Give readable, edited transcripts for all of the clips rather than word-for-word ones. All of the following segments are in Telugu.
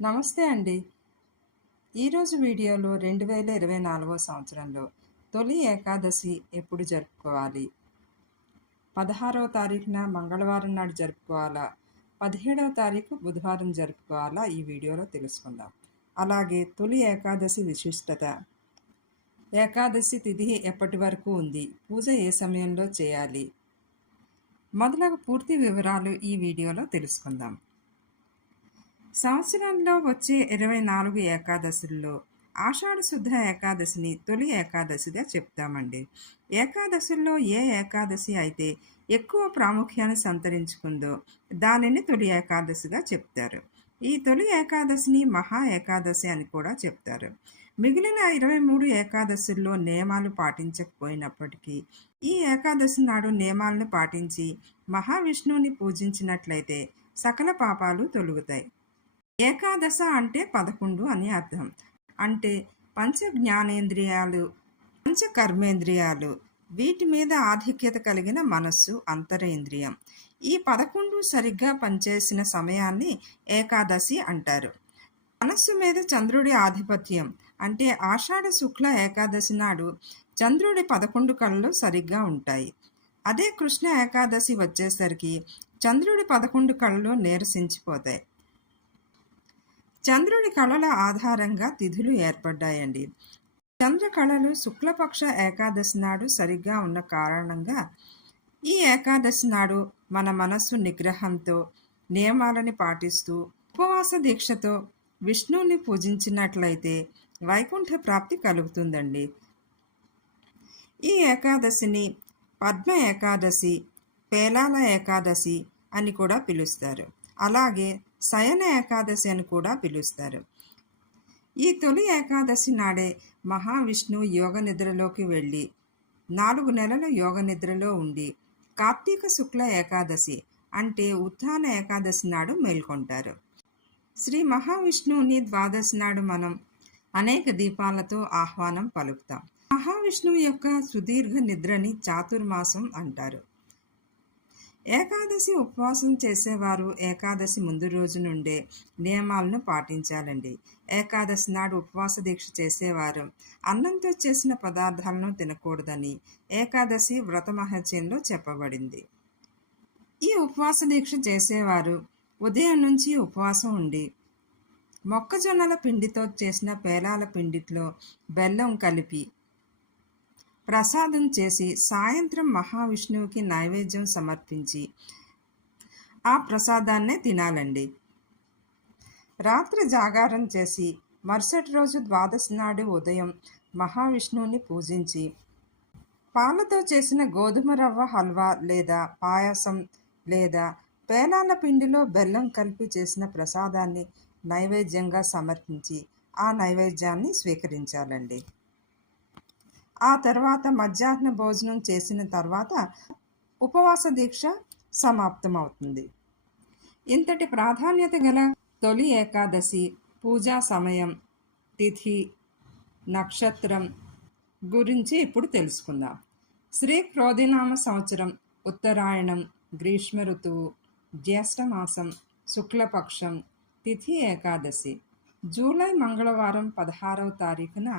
నమస్తే అండి. ఈరోజు వీడియోలో 2024 సంవత్సరంలో తొలి ఏకాదశి ఎప్పుడు జరుపుకోవాలి? 16వ తారీఖున మంగళవారం నాడు జరుపుకోవాలా? 17వ తారీఖు బుధవారం జరుపుకోవాలా? ఈ వీడియోలో తెలుసుకుందాం. అలాగే తొలి ఏకాదశి విశిష్టత, ఏకాదశి తిథి ఎప్పటి వరకు ఉంది, పూజ ఏ సమయంలో చేయాలి మొదలగు పూర్తి వివరాలు ఈ వీడియోలో తెలుసుకుందాం. సంవత్సరంలో వచ్చే 24 ఏకాదశుల్లో ఆషాఢ శుద్ధ ఏకాదశిని తొలి ఏకాదశిగా చెప్తామండి. ఏకాదశుల్లో ఏ ఏకాదశి అయితే ఎక్కువ ప్రాముఖ్యాన్ని సంతరించుకుందో దానిని తొలి ఏకాదశిగా చెప్తారు. ఈ తొలి ఏకాదశిని మహా ఏకాదశి అని కూడా చెప్తారు. మిగిలిన 23 ఏకాదశుల్లో నియమాలు పాటించకపోయినప్పటికీ ఈ ఏకాదశి నాడు నియమాలను పాటించి మహావిష్ణువుని పూజించినట్లయితే సకల పాపాలు తొలుగుతాయి. ఏకాదశ అంటే 11 అని అర్థం. అంటే పంచ జ్ఞానేంద్రియాలు, పంచ కర్మేంద్రియాలు, వీటి మీద ఆధిక్యత కలిగిన మనస్సు అంతరేంద్రియం. ఈ 11 సరిగ్గా పనిచేసిన సమయాన్ని ఏకాదశి అంటారు. మనస్సు మీద చంద్రుడి ఆధిపత్యం అంటే ఆషాఢ శుక్ల ఏకాదశి నాడు చంద్రుడి 11 కళలు సరిగ్గా ఉంటాయి. అదే కృష్ణ ఏకాదశి వచ్చేసరికి చంద్రుడి 11 కళలు నీరసించిపోతాయి. చంద్రుడి కళల ఆధారంగా తిథులు ఏర్పడ్డాయండి. చంద్ర కళలు శుక్లపక్ష ఏకాదశి నాడు సరిగ్గా ఉన్న కారణంగా ఈ ఏకాదశి నాడు మన మనస్సు నిగ్రహంతో నియమాలని పాటిస్తూ ఉపవాస దీక్షతో విష్ణువుని పూజించినట్లయితే వైకుంఠ ప్రాప్తి కలుగుతుందండి. ఈ ఏకాదశిని పద్మ ఏకాదశి, పేలాల ఏకాదశి అని కూడా పిలుస్తారు. అలాగే శయన ఏకాదశి అని కూడా పిలుస్తారు. ఈ తొలి ఏకాదశి నాడే మహావిష్ణువు యోగ నిద్రలోకి వెళ్ళి 4 నెలల యోగ నిద్రలో ఉండి కార్తీక శుక్ల ఏకాదశి అంటే ఉత్థాన ఏకాదశి నాడు మేల్కొంటారు. శ్రీ మహావిష్ణువుని ద్వాదశి నాడు మనం అనేక దీపాలతో ఆహ్వానం పలుకుతాం. మహావిష్ణువు యొక్క సుదీర్ఘ నిద్రని చాతుర్మాసం అంటారు. ఏకాదశి ఉపవాసం చేసేవారు ఏకాదశి ముందు రోజు నుండే నియమాలను పాటించాలండి. ఏకాదశి నాడు ఉపవాస దీక్ష చేసేవారు అన్నంతో చేసిన పదార్థాలను తినకూడదని ఏకాదశి వ్రత మహత్యంలో చెప్పబడింది. ఈ ఉపవాస దీక్ష చేసేవారు ఉదయం నుంచి ఉపవాసం ఉండి మొక్కజొన్నల పిండితో చేసిన పేలాల పిండిలో బెల్లం కలిపి ప్రసాదం చేసి సాయంత్రం మహావిష్ణువుకి నైవేద్యం సమర్పించి ఆ ప్రసాదాన్నే తినాలండి. రాత్రి జాగారం చేసి మరుసటి రోజు ద్వాదశి నాడు ఉదయం మహావిష్ణువుని పూజించి పాలతో చేసిన గోధుమ రవ్వ హల్వా లేదా పాయసం లేదా పేలాల పిండిలో బెల్లం కలిపి చేసిన ప్రసాదాన్ని నైవేద్యంగా సమర్పించి ఆ నైవేద్యాన్ని స్వీకరించాలండి. ఆ తర్వాత మధ్యాహ్న భోజనం చేసిన తర్వాత ఉపవాస దీక్ష సమాప్తమవుతుంది. ఇంతటి ప్రాధాన్యత గల తొలి ఏకాదశి పూజా సమయం, తిథి, నక్షత్రం గురించి ఇప్పుడు తెలుసుకుందాం. శ్రీ క్రోధినామ సంవత్సరం, ఉత్తరాయణం, గ్రీష్మ ఋతువు, జ్యేష్ఠమాసం, శుక్లపక్షం, తిథి ఏకాదశి, జూలై మంగళవారం 16వ తారీఖున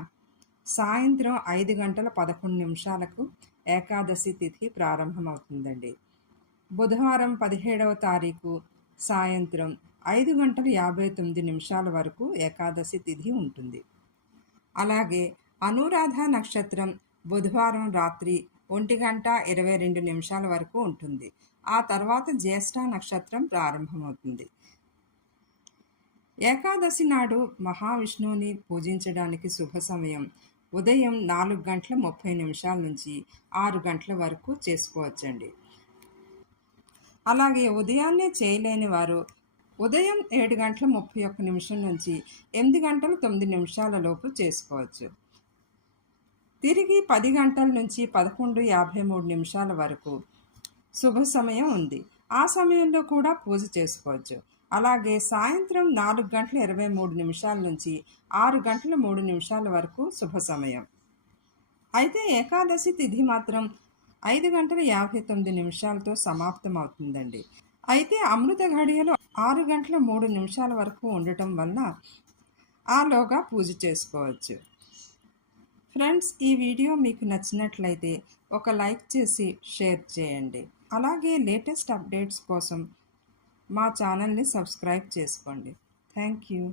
సాయంత్రం 5 గంటల 11 నిమిషాలకు ఏకాదశి తిథి ప్రారంభమవుతుందండి. బుధవారం 17వ తారీఖు సాయంత్రం 5 గంటల 59 నిమిషాల వరకు ఏకాదశి తిథి ఉంటుంది. అలాగే అనురాధ నక్షత్రం బుధవారం రాత్రి 1 గంట 22 నిమిషాల వరకు ఉంటుంది. ఆ తర్వాత జ్యేష్ఠ నక్షత్రం ప్రారంభమవుతుంది. ఏకాదశి నాడు మహావిష్ణువుని పూజించడానికి శుభ సమయం ఉదయం 4 గంటల 30 నిమిషాల నుంచి 6 గంటల వరకు చేసుకోవచ్చండి. అలాగే ఉదయాన్నే చేయలేని వారు ఉదయం 7 గంటల 31 నిమిషం నుంచి 8 గంటల 9 నిమిషాల లోపు చేసుకోవచ్చు. తిరిగి 10 గంటల నుంచి 11:53 నిమిషాల వరకు శుభ సమయం ఉంది. ఆ సమయంలో కూడా పూజ చేసుకోవచ్చు. అలాగే సాయంత్రం 4 గంటల 23 నిమిషాల నుంచి 6 గంటల 3 నిమిషాల వరకు శుభ సమయం. అయితే ఏకాదశి తిథి మాత్రం 5 గంటల 59 నిమిషాలతో సమాప్తం అవుతుందండి. అయితే అమృత ఘడియలు 6 గంటల 3 నిమిషాల వరకు ఉండటం వలన ఆలోగా పూజ చేసుకోవచ్చు. ఫ్రెండ్స్, ఈ వీడియో మీకు నచ్చినట్లయితే ఒక లైక్ చేసి షేర్ చేయండి. అలాగే లేటెస్ట్ అప్డేట్స్ కోసం మా ఛానల్ని సబ్స్క్రైబ్ చేసుకోండి. Thank you.